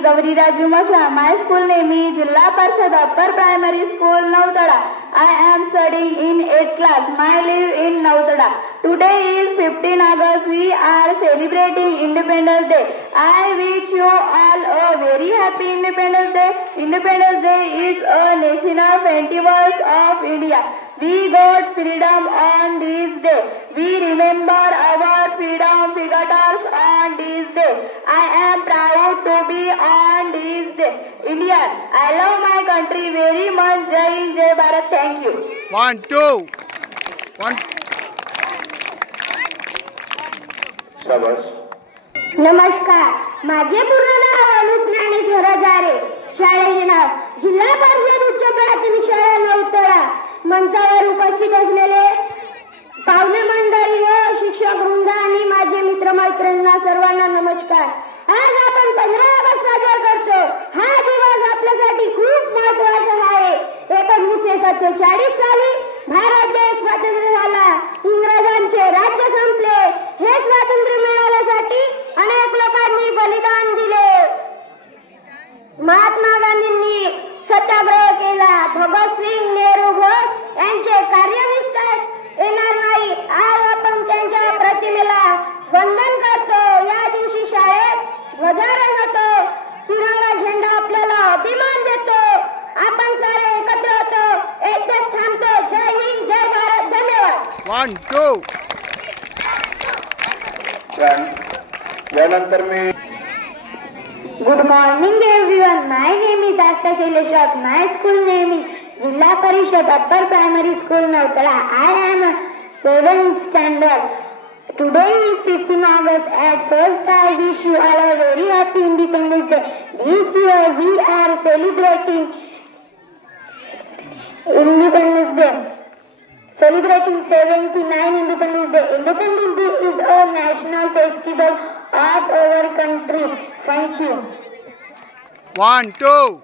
is Gauri Raju Masla. My school name is Jilla Parshad Upper Primary School, Nautada. I am studying in 8th class. My live in Nautada. Today is 15 August. We are celebrating Independence Day. I wish you all a very happy Independence Day. Independence Day is a national festival of India. We got freedom on this day. We remember our freedom fighters on this day. I am proud to be on this day. Indian, I love my country very much. Jai Hind, Jai Bharat. Thank you. 1 2 1 शाबास. नमस्कार. माझे पूर्ण नाव अनुप ज्ञानेश्वर हजारे. शाळेचे नाव जिल्हा परिषद उच्च प्राथमिक शाळा नौतळा. मंचावर उपस्थित असलेले पाहुणे मंडळी व शिक्षक वृंद आणि माझे मित्रमैत्रिणींना सर्वांना नमस्कार. आज आपण 15 ऑगस्ट साजरा करतो. हा दिवस आपल्यासाठी खूप महत्त्वाचा आहे. 1947 साली भारत देश स्वतंत्र झाला. इंग्रजांचे राज्य संपले. हे स्वातंत्र्य मिळवण्यासाठी अनेक लोकांनी बलिदान दिले. महात्मा गांधींनी सत्याग्रह केला. भगतसिंग, नेहरू, घोष यांचे कार्य विसरता येणार नाही. आज आपण त्यांच्या प्रतिमेला वंदन करतो. या दिवशी शाळेत ध्वजारोहण होतो. तिरंगा झेंडा आपल्याला अभिमान देतो. आपण सारे एकत्र होतो. एकच थांबतो. जय हिंद, जय भारत. धन्यवाद. 1 2 यानंतर मी Good morning everyone. My name is Asta Shaileshwar. My school name is Jilla Parishad Upper Primary School, Nautada. I am a 7th standard. Today is 15 August. At first I wish you all a very happy Independence Day. This year we are celebrating Independence Day. Celebrating 79 Independence Day. Independence Day is a national festival of our country. Thank you. 1 2